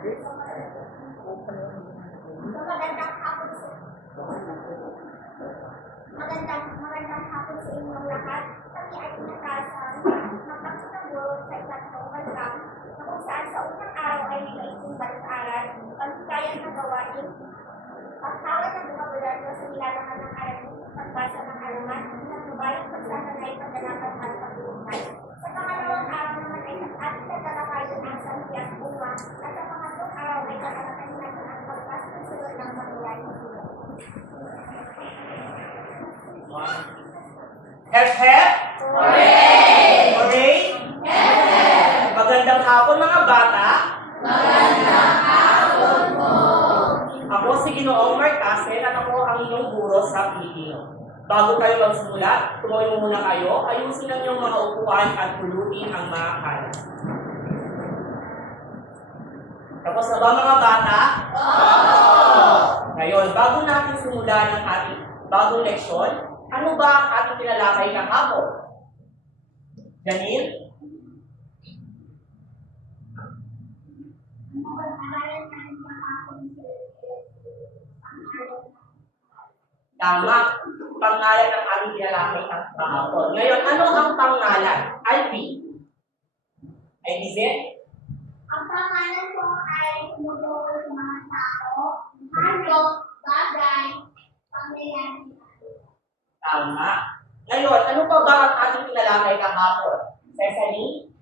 Magandang hapon sa magandang hapon sa inyong lahat. Kami ay inatasan magpapatulog sa ikatlong program na kung saan sa unang araw ay may naising balik-aral, pagkikayang na gawain, paghawad ng bukabularyo sa nilalangan ng aralin, pagbasa ng alamat, nagbabayang pagsasanay, pagdalaman at pag-uungay. Sa pangalawang araw naman ay ating tatalakayin ang sandiyak bunga at sa pangatlong araw ay tatalakayin natin ang pagkasunod ng pangyayari. Hep hep! Hooray! Hooray! Magandang hapon mga bata! Magandang hapon po! Ako si Ginoong Martasen at ako ang inyong guro sa Pilipino. Bago kayo magsimula, tumayo muna kayo, ayusin ang inyong mga upuan at pulutin ang mga kalat. Tapos na ba mga bata? Oo! Ngayon, bago natin simulan ang ating bagong leksyon, ano ba ang ating tinalakay kahapon? Janine? Tama. Pangalan ng aming tinalakay kahapon. Ngayon, ano ang pangalan? Alpi? Ay, Lizette? Ang pangalan ko ay tumutulong sa mga tao, handog, bagay, pangyayari. Tama. Ngayon, ano pa ba ang ating tinalakay kahapon? Cecily?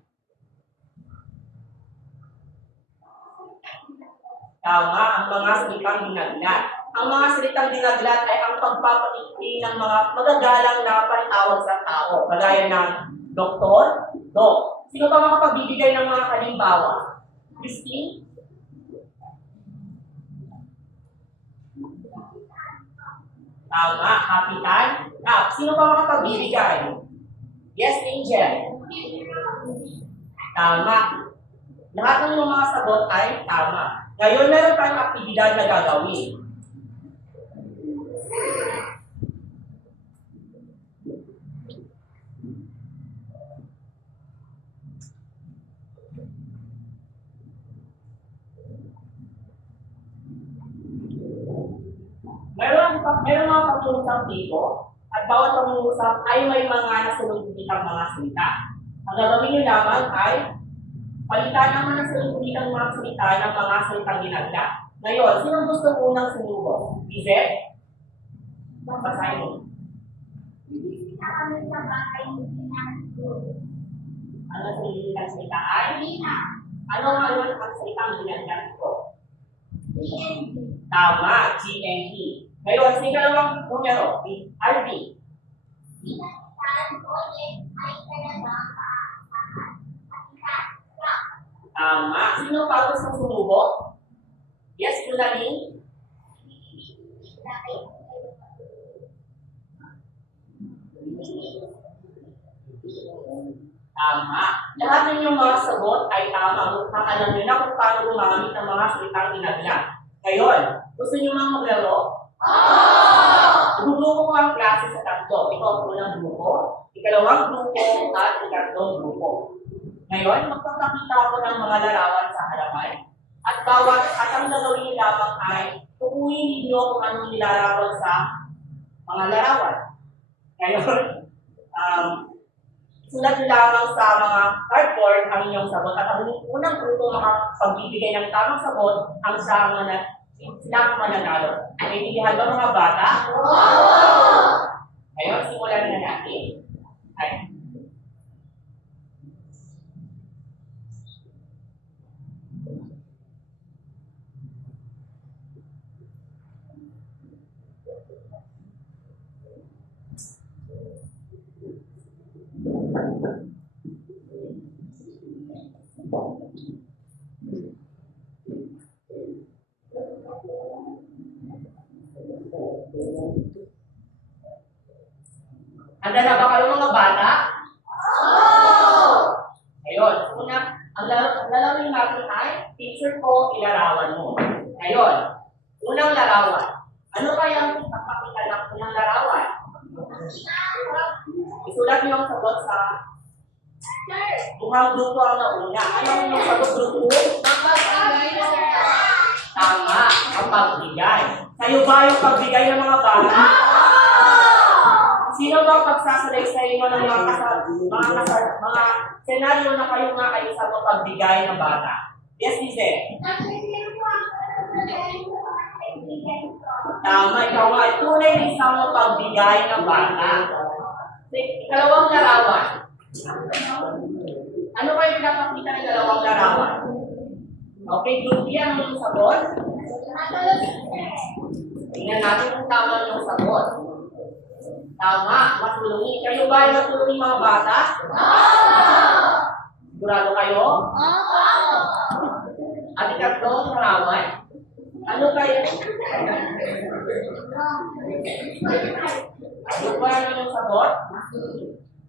Tama, ang mga salitang dinaglat. Ang mga salitang dinaglat ay ang pagpapatikli ng mga magagalang na pantawag sa tao, kagaya ng doktor, dok. Sino pa makapagbibigay ng mga halimbawa? Christine? Tama, kapitan. Sino pa makapagbibigay? Yes, Angel. Tama. Lahat ng mga sagot ay tama. Ngayon, meron tayong aktibidad na gagawin. Meron mga pag-uusap dito at bawat pag-uusap ay may mga nasulong-dutang mga salita. Ang gagawin nyo lamang ay palitan ang mga nasulong-dutang mga salita ng mga salitang ginagla. Ngayon, sino gusto unang sumubok? Lizette? Basahin mo. Bibisita kami sa bahay ni Tina. Ano sa ginagla salita ay? Tina. Ano nga naman ang salitang ginagla ko? TNT. Tama, GNT. Ngayon, sa ikalawang numero, RB. Sinasabi ko ay talagang kaasahan. At Tama. Sino pa gusto sumubok? Yes, Kunaling? Tama. Lahat ng inyong mga sagot ay tama. Alam nyo na kung paano gumamit ng mga salitang ginagla. Ngayon, gusto nyo mga maglaro? Grupo ko ang klase sa tatlo. Ito ang unang grupo, ikalawang grupo, at ikatlong grupo. Ngayon, magpapakita ako ng mga larawan sa harapan. At ang gagawin niyo lamang ay tukuyin ninyo kung anong nilarawan sa mga larawan. Ngayon, sulat nyo lamang sa mga cardboard ang inyong sagot. At ang unang grupo makapagbibigay ng tamang sagot ang sila ang mananalo. Naintindihan ba mga bata? Ngayon, simulan na natin. Ay. Handa na ba kayo mga bata? Ngayon, ang lalawin natin ay picture ko, ilarawan mo. Ngayon, unang larawan. Ano kaya ang ipapakita ng unang larawan? Isulat niyo ang sagot sa mukhang grupo ang nauna. Ano ang inyong sagot grupo? Magpapagay na pagbigay. Sa'yo ba yung pagbigay ng mga bata? Sino ba pagsasalay sa inyo ng mga senaryo na kayo nga ay isang pagbigay ng bata? Yes, Lise? Tama, ikaw nga ay tunay na isang pagbigay ng bata. Ikalawang larawan. Ano kayo pinapakita ng dalawang larawan? Okay, Judy, ano yung sagot? Tingnan natin kung tama yung sagot. Tama, matulungi. Kayo ba ay matulungi mga bata? Sigurado kayo? At ikatlong larawan. Ano kayo? Ano ba yung sagot?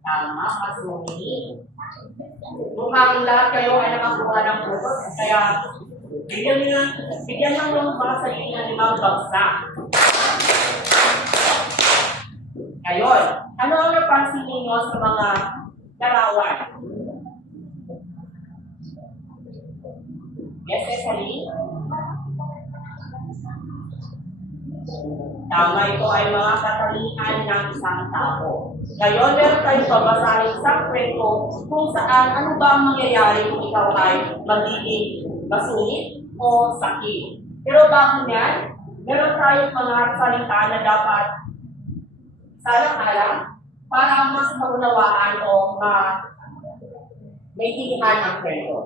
Tama, matulungi. Mukhang lahat kayo ay nakakuha ng puto. Kaya, bigyan ng lumabas sa inyo ng 5 bagsak. Ngayon, ano ang napansin ninyo sa mga larawan? Yes, Cecily? Tama, ito ay mga katangian ng isang tao. Ngayon, meron tayong babasahin isang kwento kung saan ano ba ang mangyayari kung ikaw ay magiging masungit o sakit. Pero bago yan, meron tayong mga salita na dapat salang-alang para mas maunawaan o maintindihan ang kwento.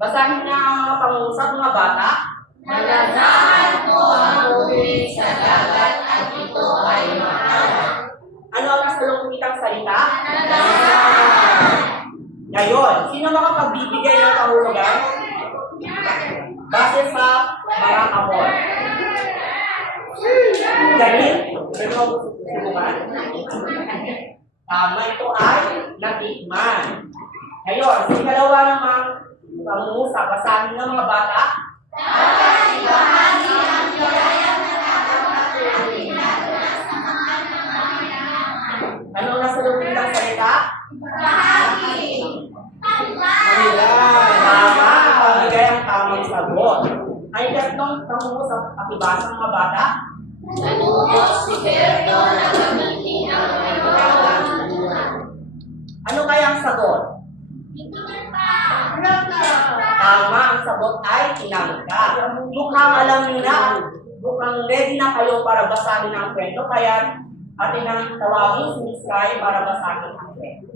Basahin na ang mga pangusap mga bata. Nalasahan ko ang tubig sa dagat at ito ay maalat. Ano ang kasalukupitang salita? Nalasahan. Ngayon, sino makapagbibigay ng kahulugan? Base sa mga amor. Ganit? Pero subukan? Tama, ito ay natikman. Ngayon, sa ikalawa namang pangungusap, basahin ng mga bata. Dapat ibahagi ang biyayang nakakapagpapalaki sa mga nangangailangan. Ano ang nasalukupitang salita? Ibahagi. Tama, pamigay ang tamang sagot. Ay tatlong pangungusap, pakibasa ng mga bata. Natutong si Berto na gamitin ang kanyang buwan. Ano kaya ang sagot? Tama, ang sagot ay tinangka. Mukhang alam niyo na, mukhang ready na kayo para basahin ang kwento, kaya atin ang tawagin si Miss Kai para basahin ang kwento.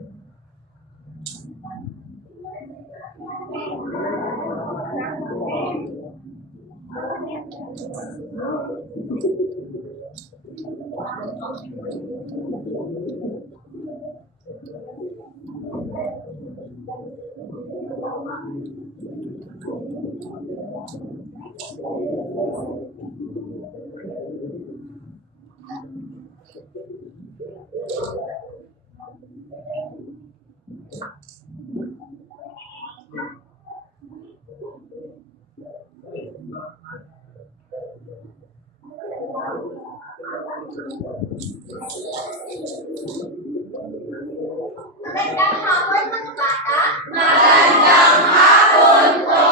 Magandang hapon mga bata. Magandang hapon po.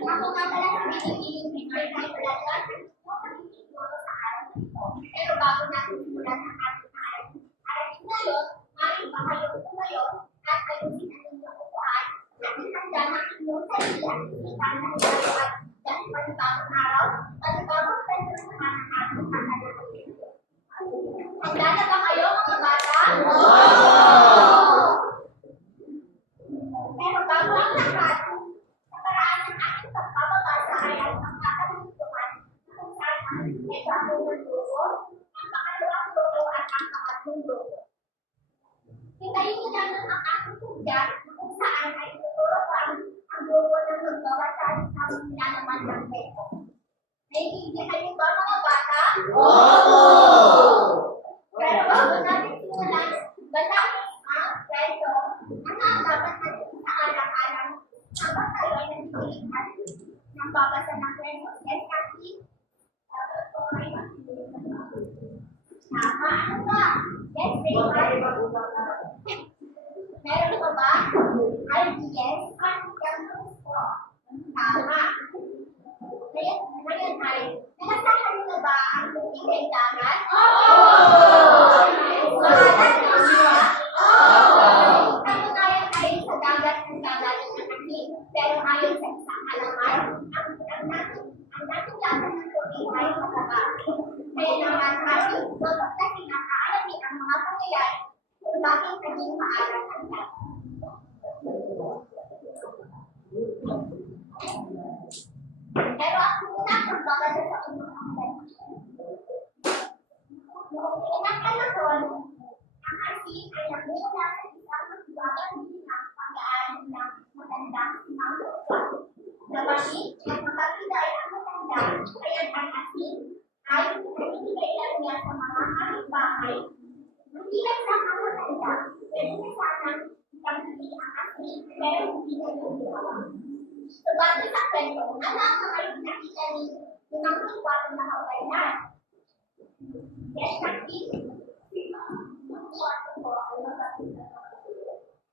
Ako nga pala sa pinipili ng Palagat at makikituro sa araw na ito. Pero bago natin simulan ang ating araw ngayon, maaaring ba kayo ngayon at ayusin ang inyong upuan at ihanda ng inyong sarili at isipan na ilalawat dahil panibagong araw, panibagong kwento naman ang ating pagkakalimutan. Handa na ba kayo mga bata? Pero bago ang lahat, sa paraan ng ating pagpapabasa ay ang pagkakalintuhan kung saan ang ikatulong grupo, ang pangalawang grupo at ang pangatlong grupo. Hintayin niyo naman ang ating tugyan kung saan ay ituturo ko ang grupo ng magbabasa sa mga naman ng kwento. Naiintindihan niyo ba mga bata? Pero bago natin simulan, basahin ang kwento ang dapat natin sa alang-alang habang tayo ay nagpilihan ng babasa ng kwento. Yes, Kathy? Dapat po ay magpilihan. Tama, ano ba? Yes, Raymond? Meron pa ba? Ay, yes. Ang ganun po. Tama. Kaya Pero ayon sa isang halaman, ang dating lasa ng tubig ay mataba. Kaya naman ating dapat na kinakaalamin ang mga pangyayari kung bakit naging maalat ang lasa. Pero ako muna kung bakit sa unang ang noong unang panahon, ang asin ay nagmula sa isang magbagang bilang pag-aaral ng matandang sinambuka. Nabalik at makapiday ang matanda, kaya ang asin ay pinibigay lang niya sa mga kapitbahay. Hindi lang ang matanda, pwede na sanang ipamili ang asin, pero hindi na yung gawa. Subalit sa kwento, ano ang mga nakita ni Mang Tingkwatong nakaulaylan? Yes, Nakti?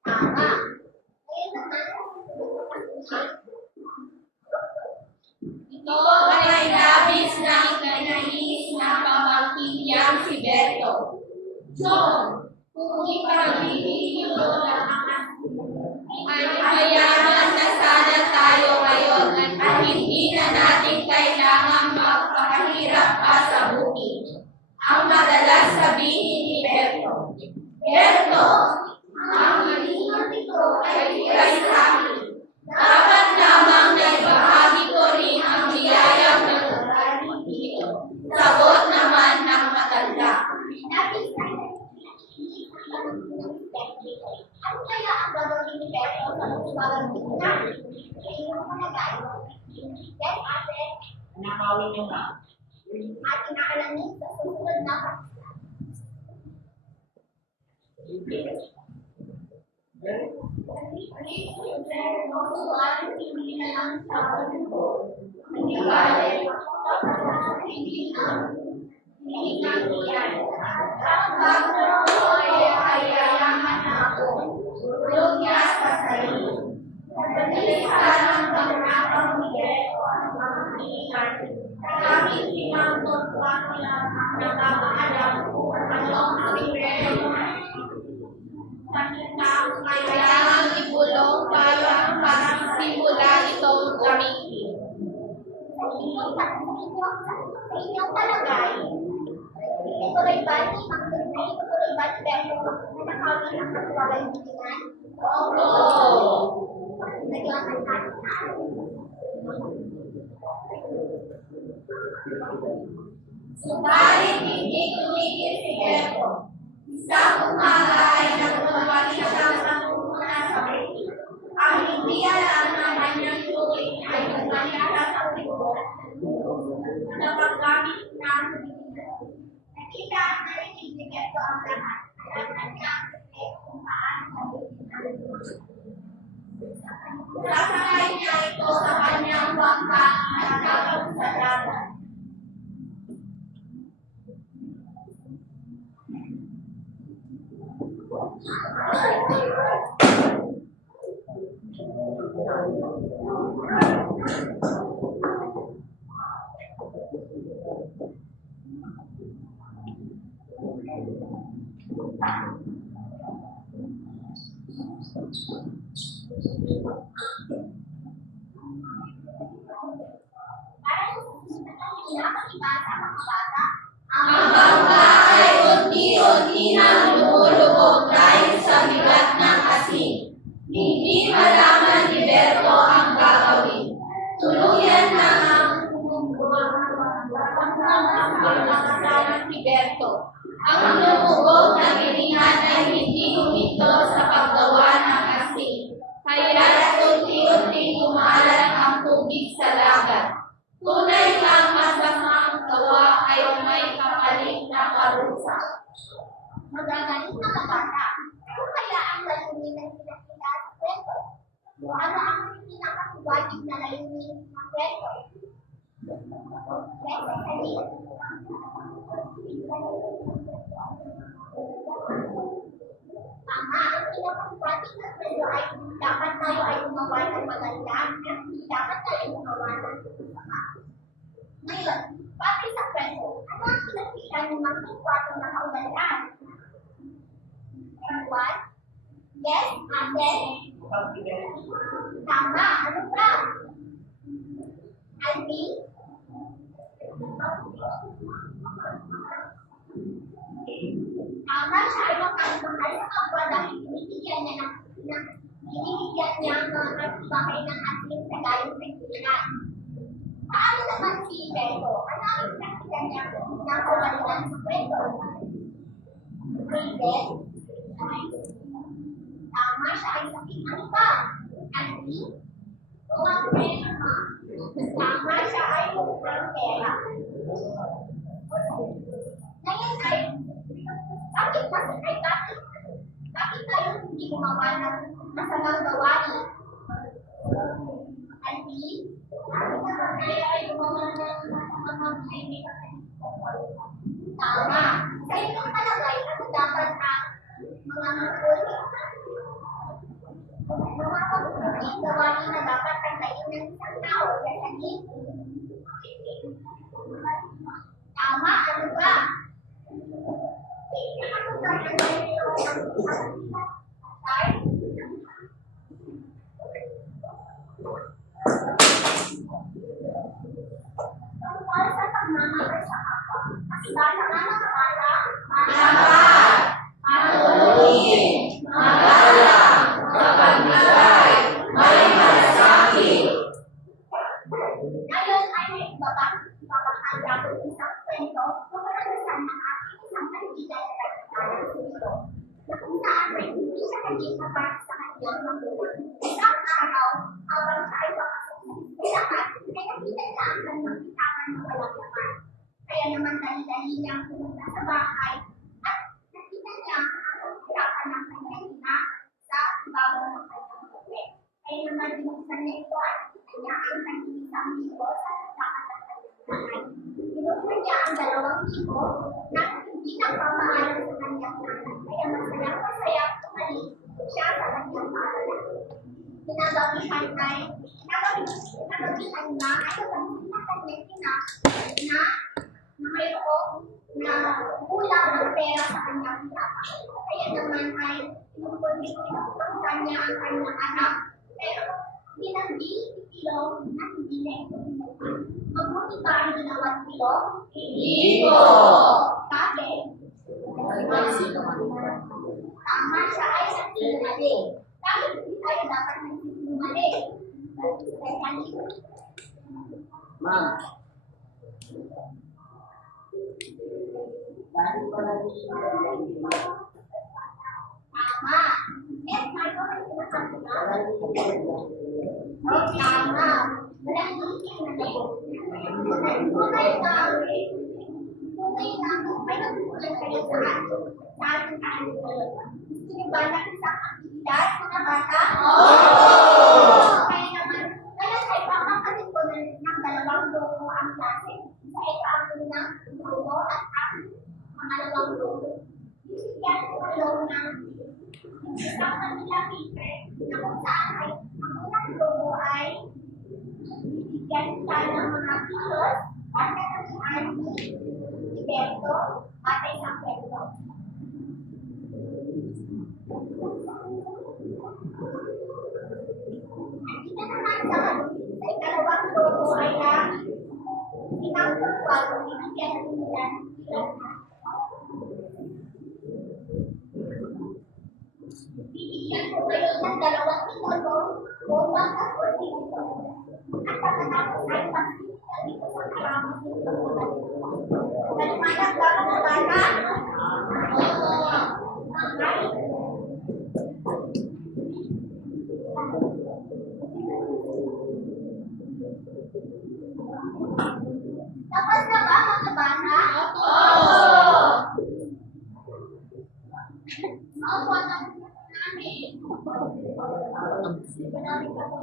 Tama. Ngayon naman, Ito ay labis ng kanais na pamangkin si Berto. John, kung ipag-ibig mo ng ay mayaman na sana tayo ngayon at hindi na natin kailangang magpakahirap pa sa bukid. Ang madalas sabihin ni Berto, Berto, ang malingat ito ay bigay sa akin. Dapat lamang na ibahagi ko rin ang biyayang nagagaling dito. Sagot naman ng matanda. ano kaya ang gagawin ni Berto sa magsibagang tingnan? Kaya yung palagay. Yes, ate. Nakawin nyo na. At inaalamin sa susunod na pagkakas. Kailangang ibulong para simula itong gamitin. Sa inyong palagay, ituloy ba ni Berto na nakawin ang magsibagang tingnan? Oo. Naglaman natin na. Subalit hindi tumigil si Berto. Isang umaga ay nagmamali siya sa pumuna sa bukid. Ang hindi alam na kanyang tubig ay nagmamala sa bukid. Napagamit ng Nakita at narinig ni Berto ang lahat. Alam na niya ang sekreto kung paano gamitin ang tubig. sasakay niya ito sa kanyang bangka at habang sa dagat. Para sa susunod na pinapakibasa ang mga bata, Ang bangka ay unti-unti nang lumulubog dahil sa bigat ng asin. Hindi malaman ni Berto ang gagawin. Tuluyan na ang pagkakasalan ni Berto. Ang lumubog na gilingan ay hindi huminto sa paggawa ng asin. Kaya't unti-unti kumalat ang tubig sa dagat. Tunay lang masamang gawa ay may kapalit na parusa. magagaling na kabata. Ano kaya ang layunin ng pinakita sa kwento? Ano ang pinakasiwagin na layunin ng kwento? Yes, Kali. Tama, ang pinakasiwagin ng kwento ay dapat tayo ay gumawa ng maganda at hindi dapat tayo gumawa ng masama. Ngayon, pati sa kwento, ano ang pinakita ng mga Tingkwatong nakaugalan? What? Yes, ate. Tama. Ano Beto. Ano ang pinakita niya ng kagalitan sa kwento? Raven? Tama, siya ay sakit. Ano pa? Andy? Problema. Tama, siya ay mukhang pera. Ngayon ay, bakit tayo hindi gumawa ng masamang gawain? Andy? Kaya ay gumawa ng masamang gawain. Tama. Sa inyong palagay, ano dapat ang mga mabuti? Mga mabuti gawain na dapat tantayin ng isang tao sa sanin? Tama, ano ba? Ano ba ang tungkol sa pagmamahal sa kapwa. Kasi basa nga mga bata, dapat manununin, magalang, mapagbigay, may malasakit. Ngayon ay may papakanda ko isang kwento kung karanasan ng aking isang kaibigan na nagkakalang dito, na kung saan ay hindi siya naging kapag sa kanyang magulang. Isang araw, habang siya ay papasok sa eskwelahan, ay nakita niya ang kanyang bitawan ng walang laman. Kaya naman dali-dali niyang pumunta sa bahay at nakita niya ang hirapan ng kanyang ina sa ibabaw ng kanyang buwe. Kaya naman binuksan niya ito at nakita niya ang kanyang isang libo sa hirapan ng kanyang bahay. Binuksan niya ang 2,000 na hindi nagpapaalam sa kanyang nanay. Kaya masaya umalis siya sa kanyang paaralan. Pinagabihan niya ay napansin na kanyang ina na mayroong na kulang ng pera sa kanyang papa. Kaya naman ay pinupulong niya ang kanyang anak. Pero pinag-iilong na hindi na ito pinuha. Mabuti ba ang ginawang pilong? Hindi po! Bakit? Tama siya ay nagsinungaling. Bakit hindi tayo dapat nagsinungaling? Ma'am. Dahil pala Tama. Yes, tayo ay sinasabi na. Tama. Walang isip na labot. Tunay na may nagpupulan kayo sa ating kahit kayo. Gusto niyo ba ng isang aktibidad, mga bata? Kaya naman, kaya ay papakasin ko ng 2 grupo ang klase. Isa ay paano ng grupo at ang pangalawang grupo. Bibigyan ko kayo ng isang kanila paper na kung saan ay ang unang grupo ay bibigyan sila ng mga pictures at katamihan ni Berto at isang kwento. Kita naman sa ikalawang grupo ay ang isang pagwag o bibigyan nila ng bibigyan ko kayo ng 2 minuto upang ako dito. At pagkatapos ay pagsimulan dito sa karamang dito. Nalimanag ba mga bata? Tapos na ba mga bata? Opo! Opo, tapos na namin. Sige namin ako.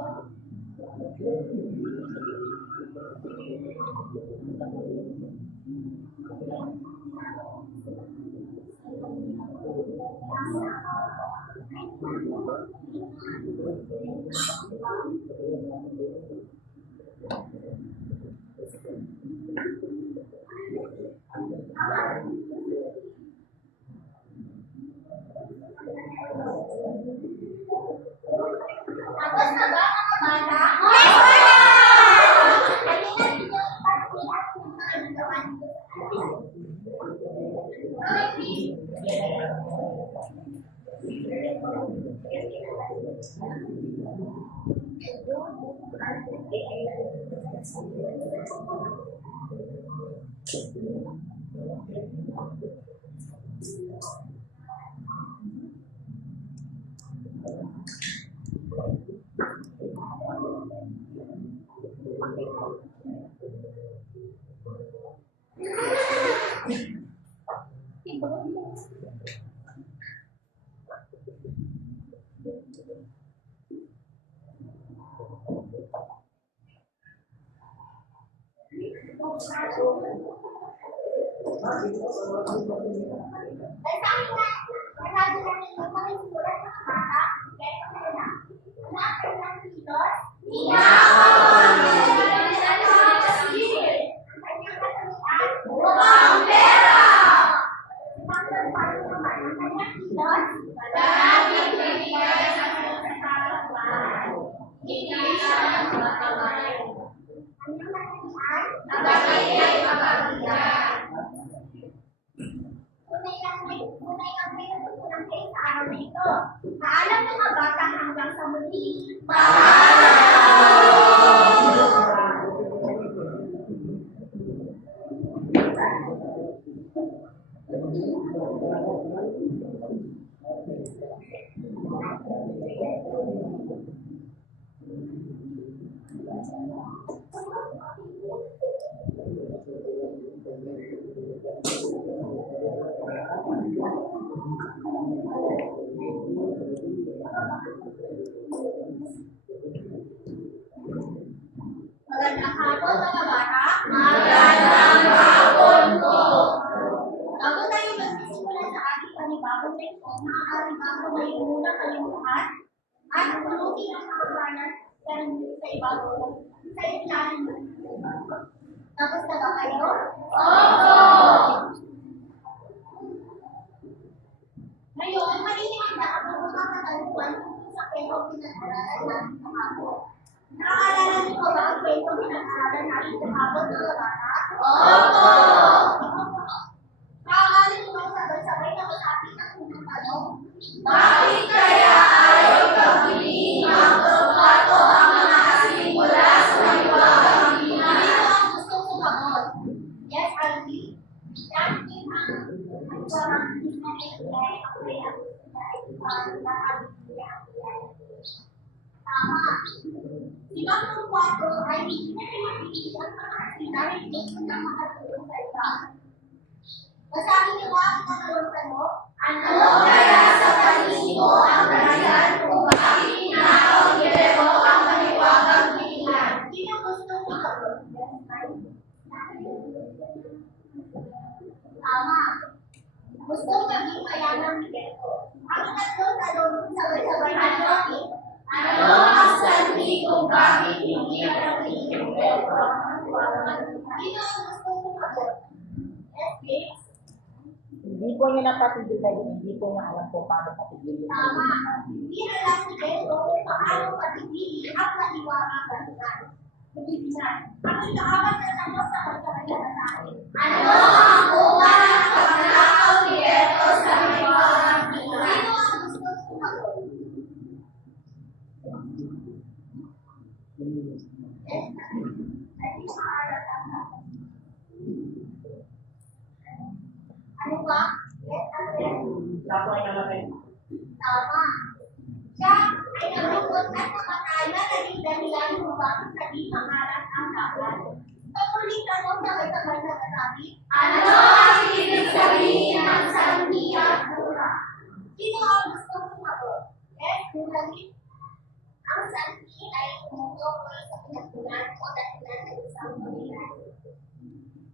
Tapos na ba mga bata? Halina ninyo ipagpil at yung mga nagawa nito sa atin. Ay, sabi nga, masabi namin yung mga simulat ng bata, kaya ito na lang. Anak ka ng kilos, ang kanyang katalian, mukhang pera! Ang nagpalo naman ang kanyang kilos, palaging bibigay sa katawan. Hindi siya magkakabayan. Ang kanyang katalian, nabagay mabagyan. Tunay ang may natutunan kayo sa araw na ito. Paalam mga bata hanggang sa muli. Magandang hapon mga bata. Magandang hapon po. Bago tayo magsisimula sa ating panibagong leksyon, maaari ba ako may muna kayong lahat at tunutin ang pangalan sa ibang sa ilalim. Tapos na ba kayo? Opo! Ngayon, maniniwala ako ng mga katanungan tungkol sa kwentong pinag-aralan natin kahapon. Nakaalala niyo ba ang kwentong pinag-aralan natin kahapon mga bata? Opo! Nakaalala niyo bang sabay-sabay na masapit ang unang tanong? Bakit kaya ayaw pagpiliin ang propato ang mga asin mula sa maliwagang bilang? Sino ang gustong sumagot? Yes, Alvi. Dahil ang parang hindi na nilagay ang kaya tama. Ibang propato ay hindi na pinapili ang mga asin dahil dito na makatulong sa iba. Basahin niyo ang pangalawang tanong. Ano kaya sa paningin mo ang dahilan kung bakit tinatawag ni Rebo ang maliwagang bilang? Sino gustong sumagot? Tama. Gustong maging mayaman ni Rebo. Ang tatlong tanong sabay-sabay na bakit? Ano ang sanhi kung bakit hindi natin yung Rebo ang maliwagang bilang? Sino ang gustong sumagot? Yes, please. Hindi po niya napatigilin, hindi po niya alam kung paano patigilin. Tama. Hindi alam ni Beto kung paano patigilin ang maliwagang balikan. Pagbibilan. Ang ikaapat na tanong sa pagkakaya sa atin. Ano ang bunga ng pagnakaw ni Beto sa maliwagang balikan? Sino ang gusto sumagot? Yes, ay di maalat ang tanong. Ano ba? Yes, yes. Siya po ay namatay. Tama. Siya ay nalungkot at namatay na naging dahilan kung bakit naging pangalan ang dapat. Patuloy tanong sabay-sabay na nasabi, ano ang ibig sabihin ng sanhi at mura? Sino ang gustong sumagot? Yes, Nulangit. Ang sanhi ay tumutukoy sa pinagmulan o dahilan ng isang pamilan.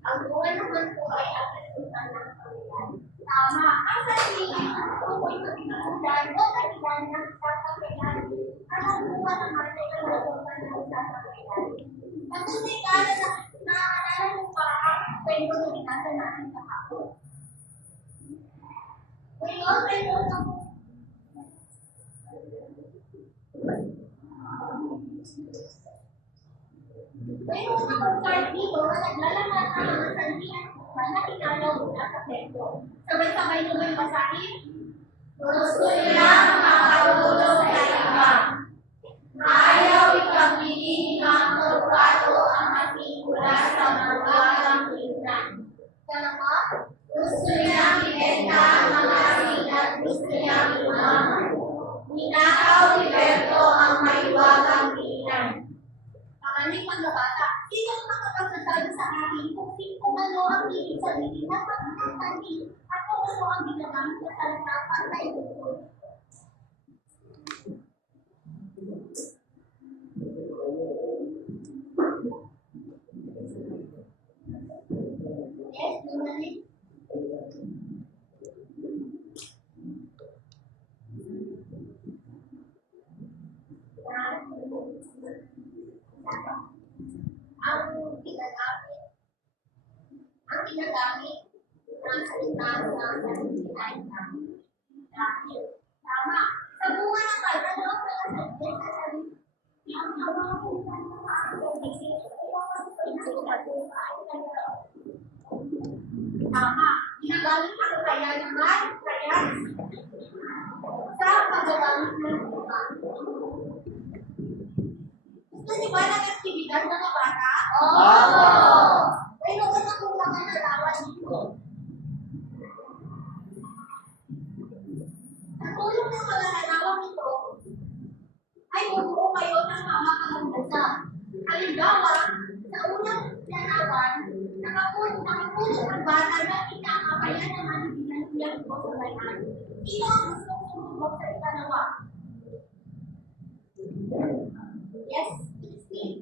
Ang bunga naman po ay ang resulta ng pamilan. Tama. Ang sanhi ay tumutukoy sa pinagmulan o dahilan ng isang pamilan. Ang bunga naman ay ang resulta ng isang pamilan. Matunay ka na naaalala mo pa ang kwento na binasa natin kahapon. Ngayon, mayroon ako. Mayroon akong card dito na naglalaman ng mga sandihan na inalaw mula sa kwento. Sabay-sabay nyo ba yung basahin? Gusto nilang makatulong sa iba. Ayaw ipagpiliin ng propato ang ating mula sa mga Magaling mga bata. Sino ang makapagsasabi sa akin kung ano ang ibig sabihin ng pagkakasali at kung ano ang ginagamit na salita para sa ibutol? Yes, magaling. Ang ginagamit ng salita sa salita dahil tama. Sa bunga ng Bible, ano ang mga salita sa salita? Ang mga salita ng mga tama. Ginagamit ang kaya naman, kaya sa paggagamit ng iba. Gusto niyo ba ng aktibidad mga bata? Oo! Ay, noon na kulang ang nalawan dito. Sa tulong ng mga nalawang ito, ay bubuo kayo ng mga kamagdasa. Halimbawa, sa unang larawan, nakapuno ang bata na ikakapaya ng manibigan niya ko sa bayan. Sino ang gustong sumubok sa ikalawa? Yes, Christine.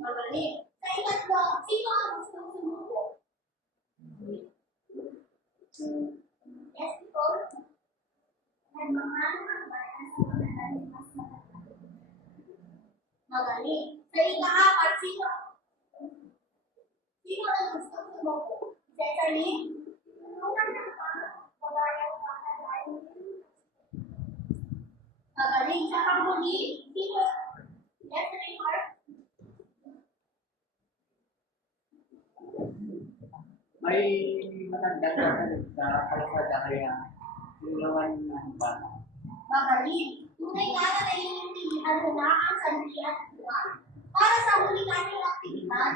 Magaling. Sa ikatlo, sino ang gustong sumubok? Yes, Nicole. Nagmamahal ang bayan sa pagkakalit mas maganda. Magaling. Sa ika-apat, sino ang gustong sumubok? Cecily? Magaling. Sa panghuli, sino? Yes, Raymar? May matandang kasalit sa kalsada kaya tulungan ng bata. Magaling. Tunay nga na naiintindihan mo na ang sandali at buwa. Para sa huli nating aktibidad,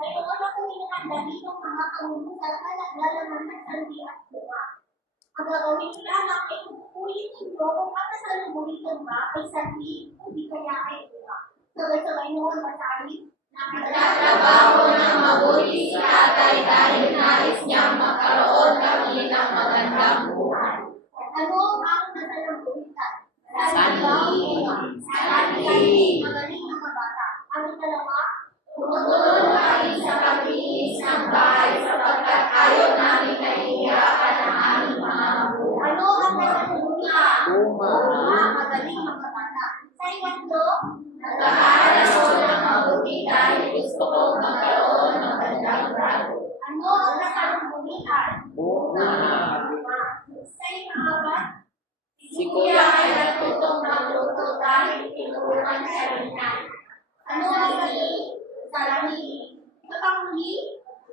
mayroon akong inihanda dito mga kamumusan na naglalaman ng sandali at buwa. Ang gagawin niyo lamang ay kukunin ninyo kung ang nasaluburitan ba ay sandali o di kaya ay buwa. Sabay-sabay noon masabi, Nagtatrabaho ng mabuti si tatay dahil nais niyang magkaroon kami ng magandang buhay. ano ang nasaluburitan? Sandali. Sandali. Magaling ang mga bata. Ang ikalawa, Tumutuloy kami sa paglinis ng bahay sapagkat ayaw namin nahihirapan ang aming mga buhay. ano ang nasaluburitan? Uma. Magaling mga bata. Sa ikatlo, Nag-aaral ako ng mabuti dahil gusto kong magkaroon ng magandang grado. ano ang nasaluburitan? Uma. Sa ikaapat, Si Kuya ay natutong magluto dahil tinuruan siya rin na. ano ang sarili? Sa panghuli,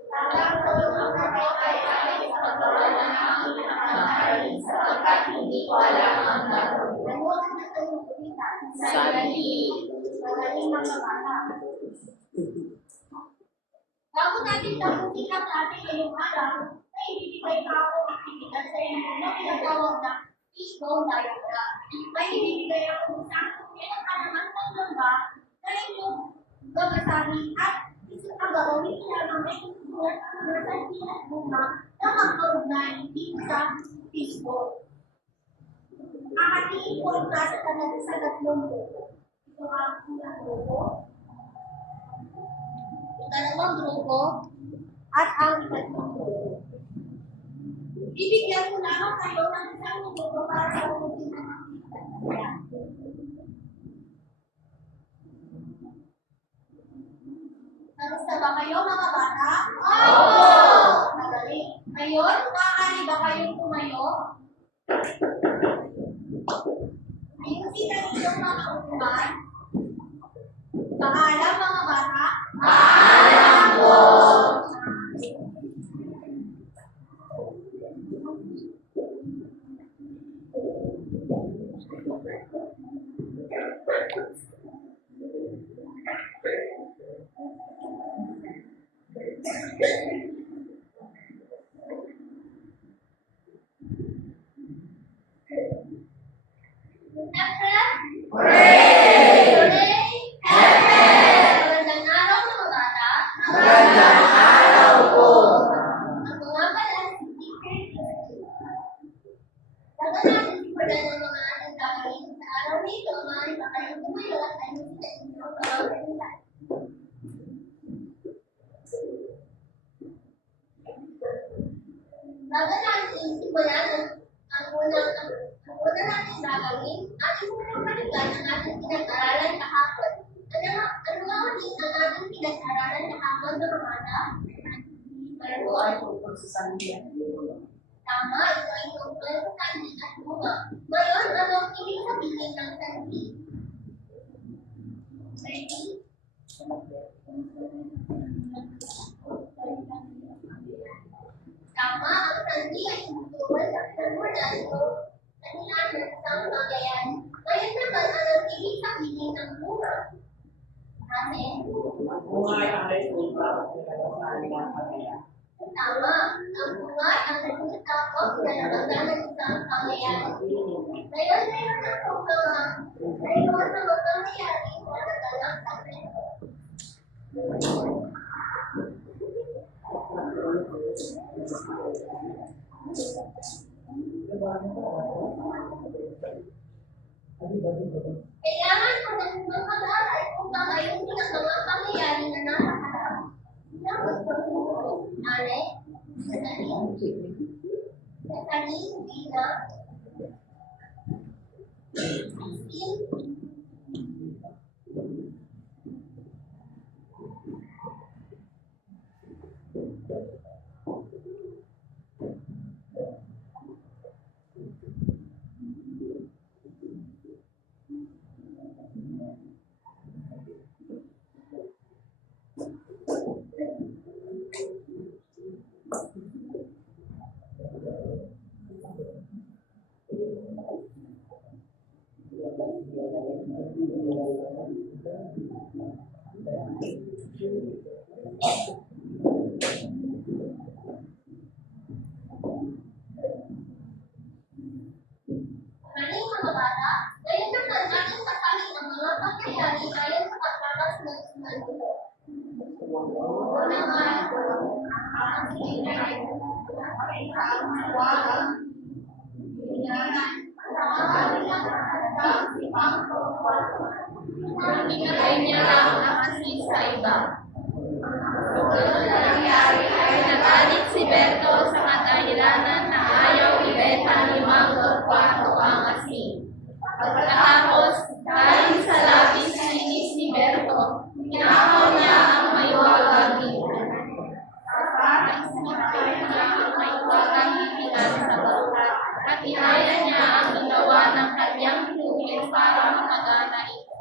Nagtutulong kami kay Alex sa pagkaroon ng aking pag-aaral sapagkat hindi ko alam ang gagawin. ano ang nasaluburitan? Sandali. Magaling mga bata. Bago natin tapusin ang klase ngayong araw, ay ibibigay pa ako ang aktibidad sa inyo na pinatawag na fishbone diagram. May ibibigay ako isang kung halaman ng lamba na inyong babasahin at ang gagawin nyo lamang ay susulat ang mga salpi at bunga na magkaugnay dito sa fishbone. Ahatiin ko ang klase sa tatlong grupo. Ito ang unang grupo, ikalawang grupo, at ang ikatlong grupo. Bibigyan ko lamang kayo ng isang minuto para sa ubusin ng aktibidad. Narusta ba kayo mga bata? Opo! Magaling. Ngayon, maaari ba kayong tumayo? Ayusin ang inyong mga upuan. Paalam mga bata. Paalam po. dito, maaari pa kayong tumayo at ayusin ang inyong mga kalindan. Bago natin simulan ang una natin gagawin, ating munang balikan ang ating pinag-aralan kahapon. Ano nga ulit ang ating pinag-aralan kahapon ng umaga? Ito ay tungkol sa sandigan. Tama, ito ay tungkol sa sanhi at bunga. Ngayon, ano ang ibig sabihin ng sanhi? Ready? Tama, ang sanhi ay tungkol sa pinagmulan o kanilaan ng isang pangyayari. Ngayon naman, ano ang ibig sabihin ng bunga? Amen? Ang bunga ay ang resulta ng kanilang pagkaya. Tama, ang bunga ay ang resulta o pinalabasan ng isang pangyayari. Ngayon, mayroon ng mga pangyayari na naganap sa Kristo. Kailangan mo ng mag-aral upang ayusin ang mga pangyayari na nasa harap. Ilang gusto mo? Nane? Natali? Ina? Christine? Maraming mga bata, ngayon naman ating sasabihin ang mga pangyayari ayon sa pagtatas ng Ismael. Naman, ang pinay ay kaawaan, Ibigay niya lang ang asin sa iba. Ang nangyari ay nagalit si Berto sa kadahilanan na ayaw ibenta ni Mang Torquato ang asin. Pagkatapos, dahil sa labis na inis ni Berto, tinakaw niya ang maiwagang bibigan. At sinipay niya ang maiwagang bibigan sa bangka at inaya niya ang ginawa ng kanyang pinugin para magana ito.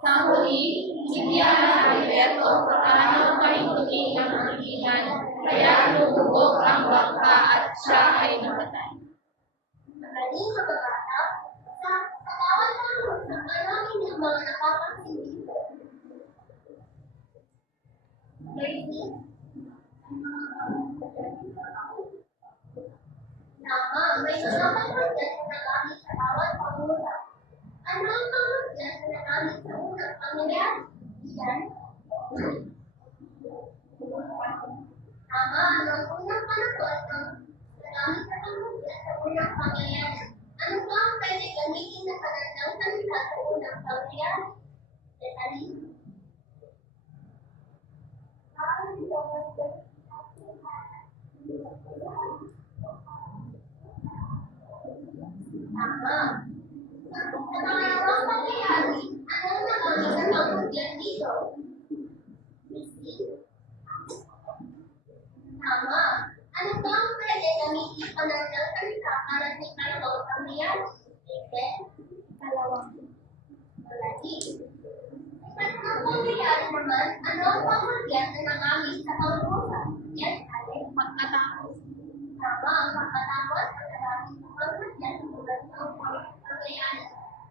Sa huli, bigyan na ni Berto paano pahintuin ang kaibigan, kaya lumubog ang bangka at siya ay namatay. Maraming mga bata, sa katawan ng marami ng mga nakapansin dito. Ready? Tama, may mga pagpagyan na nagamit sa bawat pangusap. Ano ang pangusap na nagamit sa unang pangyayari? Yan. Tama, ano ang unang panahon ng nagamit sa pangusap sa unang pangyayari? Ano ba ang pwede gamitin na panandang salita sa unang pangyayari? Detali. Tama. Sa pangalawang pangyayari, ano ang nagamit sa pangusap dito? Christine? Tama. Ano ba ang pwede gamitin panandang salita para sa ikalawang pangyayari? Dalawang. Malaki. Sa ikatlong pangyayari naman, ano ang pangusap na nagamit sa pangusap? Yes, alin? Pagkatapos. Tama, ang pagkatapos ang nagamit sa pangusap tulad ng pangyayari.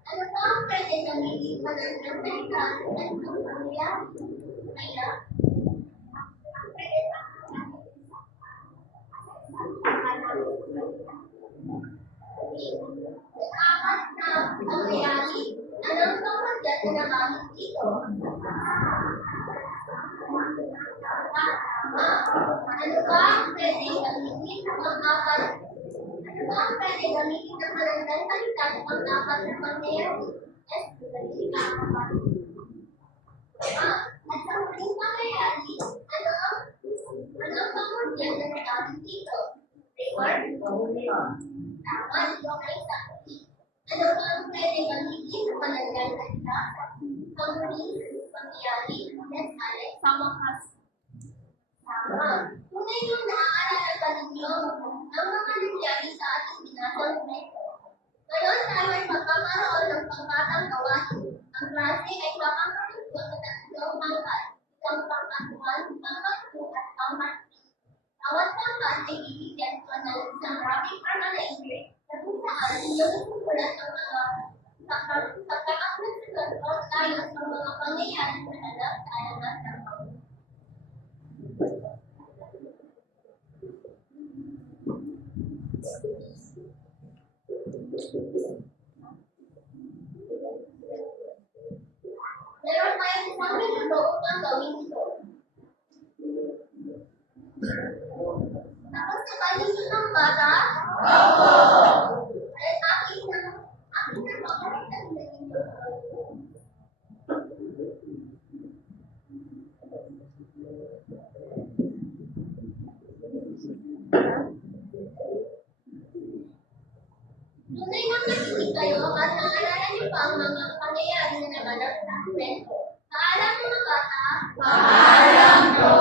Ano ba ang pwede gamitin panandang salita sa ikalawang pangyayari? Kaya, ang pwede sa apat na pangyayari, anong pangusap na nagamit dito? Tama. Ano ba ang pwede gamitin sa pang-apat? Ano ba ang pwede gamitin ng panandang salita sa pang-apat na pangyayari? Yes, madali ka kapatid. At sa huling pangyayari, ano ang pamudyan na nagawin dito? Reward? Tama, ito ay sabi. Ano ba ang pwede magiging sa pananagalita? Ang huling pangyayari, yes, Alex, sa wakas. Tama. Tunay nung naaalala ka ninyo ang mga nangyari sa ating binasang kwento. Ngayon tayo ay magkakaroon ng pangbatang gawain. Ang klase ay makakaluto sa tatlong pangkat. Isang pangkatuan, pangkatu at pangkati. Bawat pangkat ay bibigyan ko ng isang wrapping organizer na kung saan inyong susulat ang mga pagkakasunod o tayo sa mga pangyayari na anak sa alamat ng mga. Meron tayong isang minuto upang gawin ito. Tapos na ba ninyo ng bata? Opo! Ay, akin na makalitan na ninyo. Tunay na makinig kayo at naalala niyo pa ang mga pangyayari na naganap sa kwento. Paalam mga bata. Paalam po.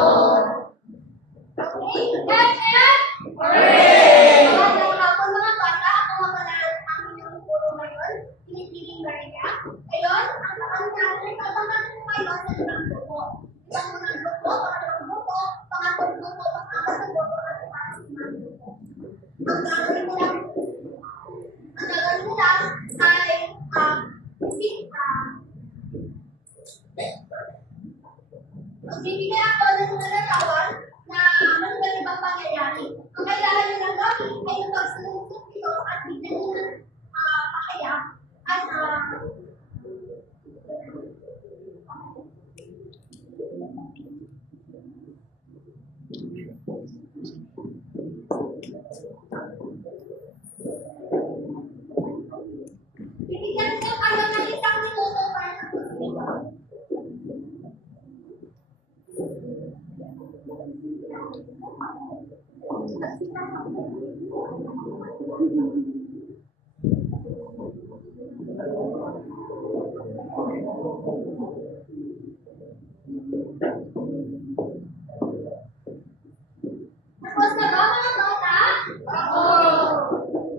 Okay, F! Hooray! Magandang hapon mga bata. Ako nga pala ang inyong guro ngayon, Pinipiling Maria. Ngayon, ang natin, pagpapagod ko kayo sa isang grupo. Isang unang grupo, pangalawang grupo, pangatlong grupo, pang-apat na grupo, at pang-asimang grupo. Ang gagawin mo lang ay magbibigay ako ng mga larawan na magandang pangyayari. Ang kailangan nyo lang gawin ay yung pagsunod ito at bigyan nyo ng pakayap at bibigyan ko kayo ng isang minuto para sa pagsunod. Tapos na ba mga bata? Oo!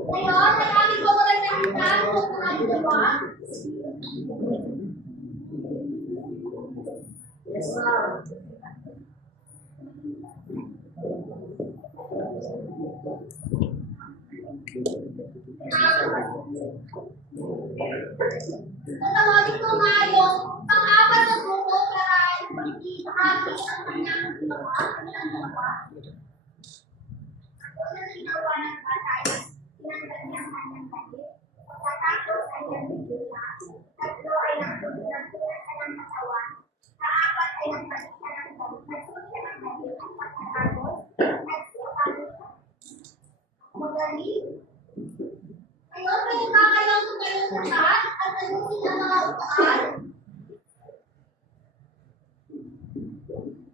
Ngayon, marami ko magandang itan kung mga dalawa. Yes, ma'am. Tatawagin ko nga yung pang-apat na grupo para ibahagi ang kanyang ginawa. Ako na ginawa ng bata ay tinanggal niya ang kanyang galit. Pagkatapos ay nabigyo siya. Tatlo ay nagsulat siya ng katawan. Kaapat ay nagbalik siya ng galit. Nagsulat siya ng galit at pagkatapos nagsulat siya. Magaling. Ngayon, may kakayang tumayo sa lahat at ayusin ang mga upuan.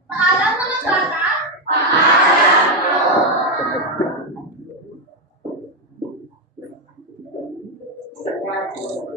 Paalam mga bata. Paalam po.